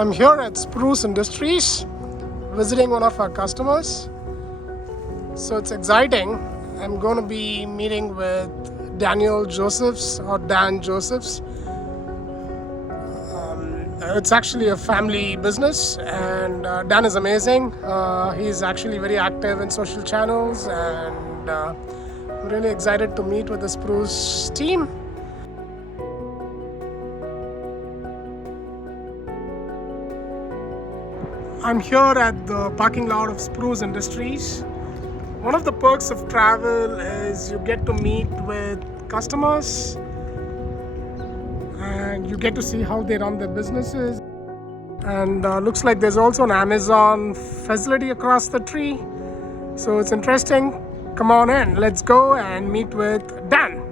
I'm here at Spruce Industries visiting one of our customers. So it's exciting. I'm going to be meeting with Daniel Josephs or Dan Josephs. It's actually a family business, and Dan is amazing. He's actually very active in social channels, and I'm really excited to meet with the Spruce team. I'm here at the parking lot of Spruce Industries. One of the perks of travel is you get to meet with customers and you get to see how they run their businesses. And looks like there's also an Amazon facility across the tree. So it's interesting. Come on in. Let's go and meet with Dan.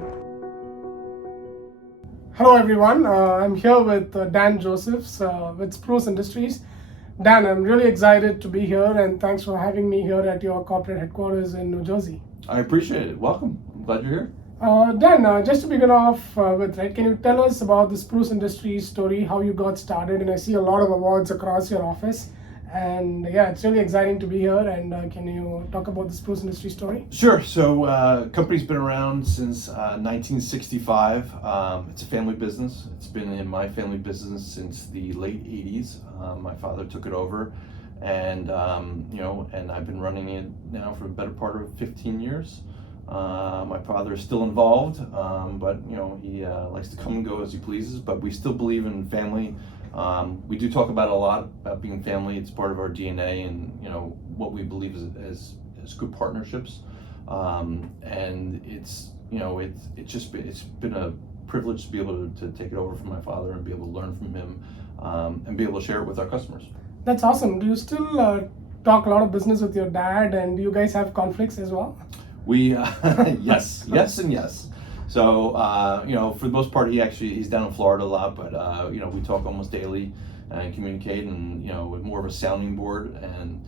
Hello everyone. I'm here with Dan Josephs with Spruce Industries. Dan, I'm really excited to be here, and thanks for having me here at your corporate headquarters in New Jersey. I appreciate it. Welcome. I'm glad you're here. Dan, just to begin off with, right, can you tell us about the Spruce Industries story, how you got started? And I see a lot of awards across your office. And yeah, it's really exciting to be here. And can you talk about the Spruce Industries story? Sure. So, company's been around since 1965. It's a family business. It's been in my family business since the late 80s. My father took it over, and and I've been running it now for the better part of 15 years. My father is still involved, but he likes to come and go as he pleases. But we still believe in family. We do talk about a lot about being family. It's part of our DNA, and what we believe as good partnerships. And it's been a privilege to be able to take it over from my father and be able to learn from him, and be able to share it with our customers. That's awesome. Do you still talk a lot of business with your dad, and do you guys have conflicts as well? We yes, and yes. So for the most part, he's down in Florida a lot, but we talk almost daily and communicate, and with more of a sounding board. And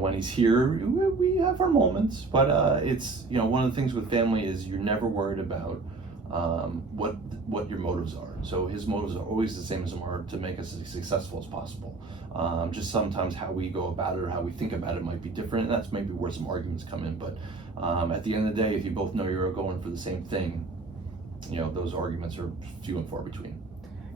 when he's here, we have our moments. But it's one of the things with family is you're never worried about what your motives are. So his motives are always the same as mine, to make us as successful as possible. Just sometimes how we go about it or how we think about it might be different, and that's maybe where some arguments come in. But at the end of the day, if you both know you're going for the same thing, those arguments are few and far between.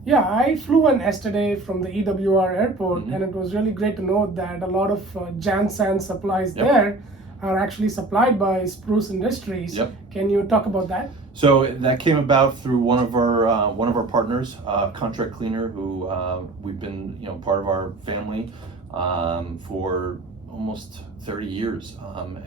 Yeah, I flew in yesterday from the EWR airport, and it was really great to know that a lot of Jansan supplies there are actually supplied by Spruce Industries. Yep. Can you talk about that? So that came about through one of our partners, Contract Cleaner, who we've been part of our family for almost 30 years,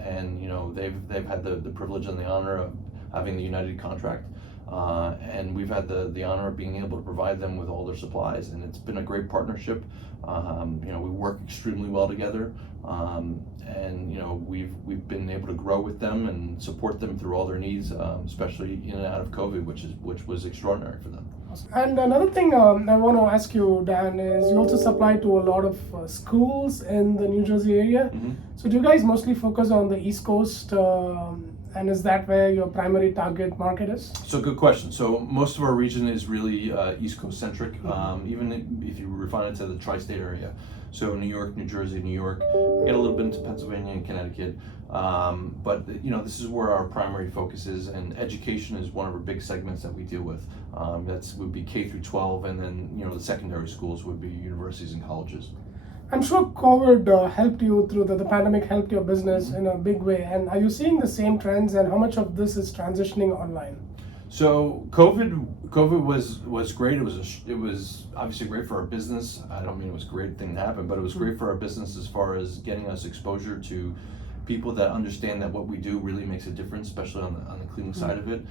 and they've had the privilege and the honor of having the United contract. And we've had the honor of being able to provide them with all their supplies, and it's been a great partnership. We work extremely well together, and we've been able to grow with them and support them through all their needs, especially in and out of COVID, which was extraordinary for them. And another thing I want to ask you, Dan, is you also supply to a lot of schools in the New Jersey area. Mm-hmm. So do you guys mostly focus on the East Coast? And is that where your primary target market is? So good question. So most of our region is really East Coast centric, even if you refine it to the tri-state area. So New York, New Jersey, New York, we get a little bit into Pennsylvania and Connecticut. But this is where our primary focus is, and education is one of our big segments that we deal with. Would be K through 12, and then the secondary schools would be universities and colleges. I'm sure COVID helped you through the pandemic, helped your business in a big way. And are you seeing the same trends, and how much of this is transitioning online? So COVID was great. It was obviously great for our business. I don't mean it was a great thing to happen, but it was great for our business as far as getting us exposure to people that understand that what we do really makes a difference, especially on the cleaning side of it.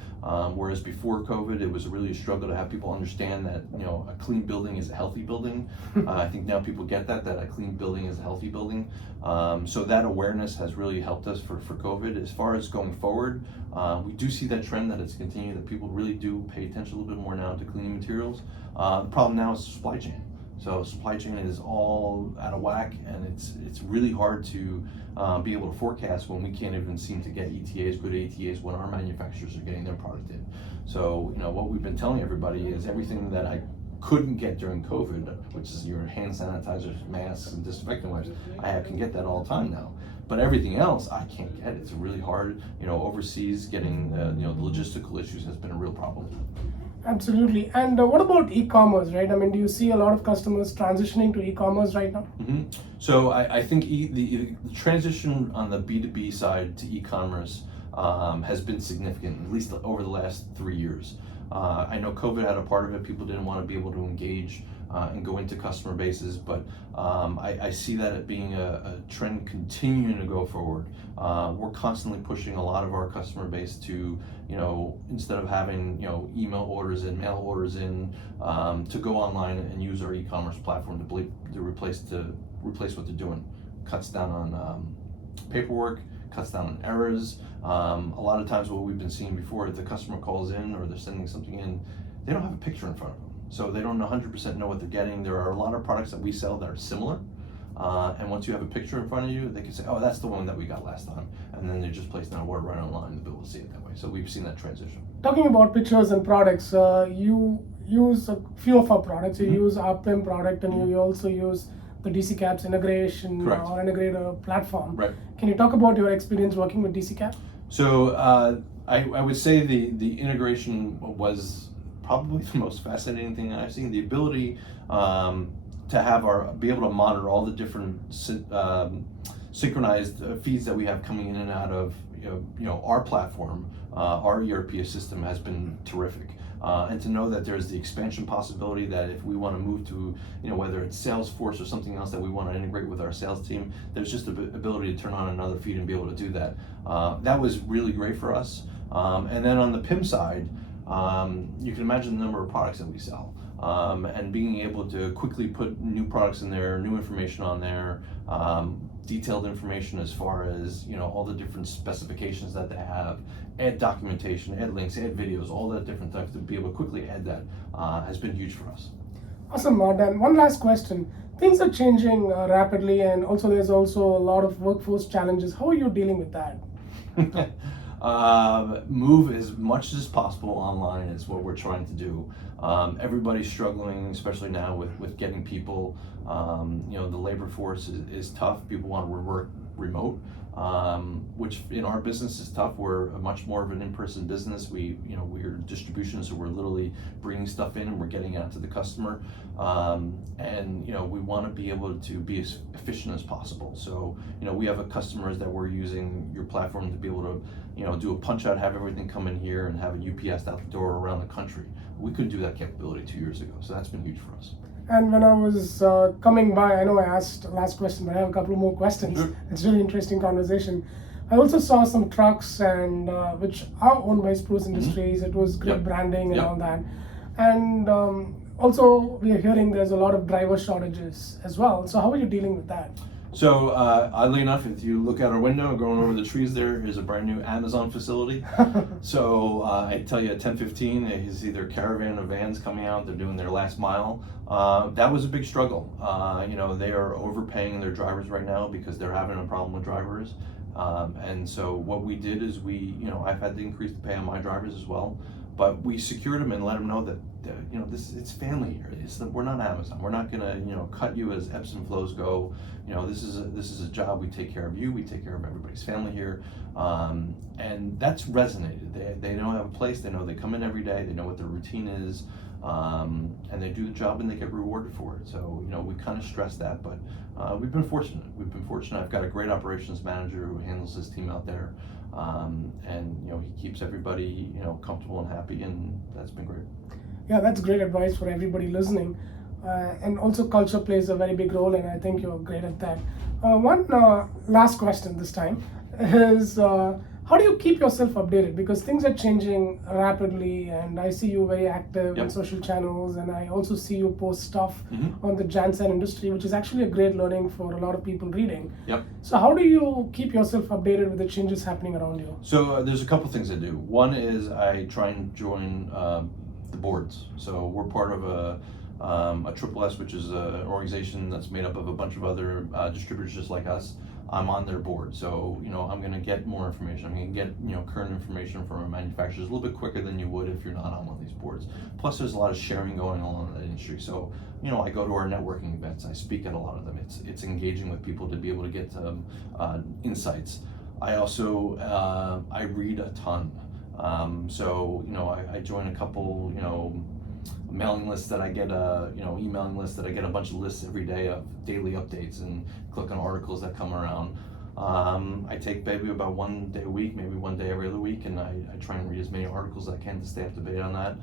Whereas before COVID, it was really a struggle to have people understand that a clean building is a healthy building. I think now people get that a clean building is a healthy building. So that awareness has really helped us for COVID. As far as going forward, we do see that trend that it's continuing, that people really do pay attention a little bit more now to cleaning materials. The problem now is supply chain. So supply chain is all out of whack, and it's really hard to be able to forecast when we can't even seem to get good ETAs when our manufacturers are getting their product in. So what we've been telling everybody is everything that I couldn't get during COVID, which is your hand sanitizers, masks, and disinfectant wipes. I can get that all the time now. But everything else, I can't get. It's really hard. Overseas, getting the logistical issues has been a real problem. Absolutely. And what about e-commerce, right? I mean, do you see a lot of customers transitioning to e-commerce right now? Mm-hmm. So I think the transition on the B2B side to e-commerce has been significant, at least over the last 3 years. I know COVID had a part of it. People didn't want to be able to engage and go into customer bases, but I see that as being a trend continuing to go forward. We're constantly pushing a lot of our customer base to, instead of having, email orders in, mail orders in, to go online and use our e-commerce platform to replace what they're doing. Cuts down on paperwork, cuts down on errors. A lot of times what we've been seeing before, if the customer calls in or they're sending something in, they don't have a picture in front of them. So they don't 100% know what they're getting. There are a lot of products that we sell that are similar. And once you have a picture in front of you, they can say, oh, that's the one that we got last time. And then they just place an order right online and be able to see it that way. So we've seen that transition. Talking about pictures and products, you use a few of our products. You use our PIM product, and you also use the DC Caps integration or integrator platform. Right. Can you talk about your experience working with DC Cap? So I would say the integration was probably the most fascinating thing I've seen. The ability to be able to monitor all the different synchronized feeds that we have coming in and out of our platform, our ERP system has been terrific. And to know that there's the expansion possibility that if we want to move to, whether it's Salesforce or something else that we want to integrate with our sales team, there's just the ability to turn on another feed and be able to do that. That was really great for us. And then on the PIM side, you can imagine the number of products that we sell. And being able to quickly put new products in there, new information on there, detailed information as far as all the different specifications that they have, add documentation, add links, add videos, all that different stuff, to be able to quickly add that has been huge for us. Awesome, Dan. One last question. Things are changing rapidly, and also there's also a lot of workforce challenges. How are you dealing with that? Move as much as possible online is what we're trying to do. Everybody's struggling, especially now with getting people. The labor force is tough. People want to work remote, which in our business is tough. We're much more of an in-person business. We're distribution, so we're literally bringing stuff in and we're getting it out to the customer. And we want to be able to be as efficient as possible. So we have customers that we're using your platform to be able to do a punch out, have everything come in here, and have a UPS out the door around the country. We couldn't do that capability 2 years ago, so that's been huge for us. And when I was coming by, I know I asked the last question, but I have a couple more questions. Sure. It's a really interesting conversation. I also saw some trucks and which are owned by Spruce Industries. It was great branding and all that. And also we are hearing there's a lot of driver shortages as well. So how are you dealing with that? So oddly enough, if you look out our window, going over the trees, there is a brand new Amazon facility. So I tell you, at 10:15, there's either caravan or vans coming out. They're doing their last mile. That was a big struggle. They are overpaying their drivers right now because they're having a problem with drivers. And so what we did is I've had to increase the pay on my drivers as well. But we secured them and let them know that it's family here. We're not Amazon. We're not gonna cut you as ebbs and flows go. This is a job. We take care of you. We take care of everybody's family here, and that's resonated. They know have a place. They know they come in every day. They know what their routine is, and they do the job and they get rewarded for it. So we kind of stress that, but we've been fortunate. I've got a great operations manager who handles his team out there. And he keeps everybody comfortable and happy, and that's been great. Yeah, that's great advice for everybody listening. And also culture plays a very big role, and I think you're great at that. One last question this time is how do you keep yourself updated? Because things are changing rapidly, and I see you very active in social channels, and I also see you post stuff on the Jansen industry, which is actually a great learning for a lot of people reading. Yep. So how do you keep yourself updated with the changes happening around you? So there's a couple things I do. One is I try and join the boards. So we're part of a Triple S, which is an organization that's made up of a bunch of other distributors just like us. I'm on their board. So, I'm going to get more information. I'm going to get, current information from our manufacturers a little bit quicker than you would if you're not on one of these boards. Plus, there's a lot of sharing going on in that industry. So, I go to our networking events. I speak at a lot of them. It's engaging with people to be able to get insights. I also, I read a ton. So, I join a couple, mailing lists that I get, emailing lists that I get a bunch of lists every day of daily updates and click on articles that come around. I take maybe about 1 day a week, maybe 1 day every other week, and I try and read as many articles as I can to stay up to date on that.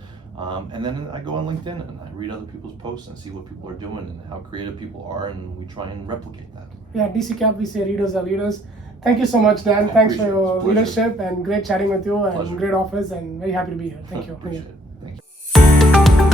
And then I go on LinkedIn and I read other people's posts and see what people are doing and how creative people are, and we try and replicate that. Yeah, DC Cap, we say readers are leaders. Thank you so much, Dan. Thanks for your leadership and great chatting with you, and great office, and very happy to be here. Thank you. Appreciate it. Thank you.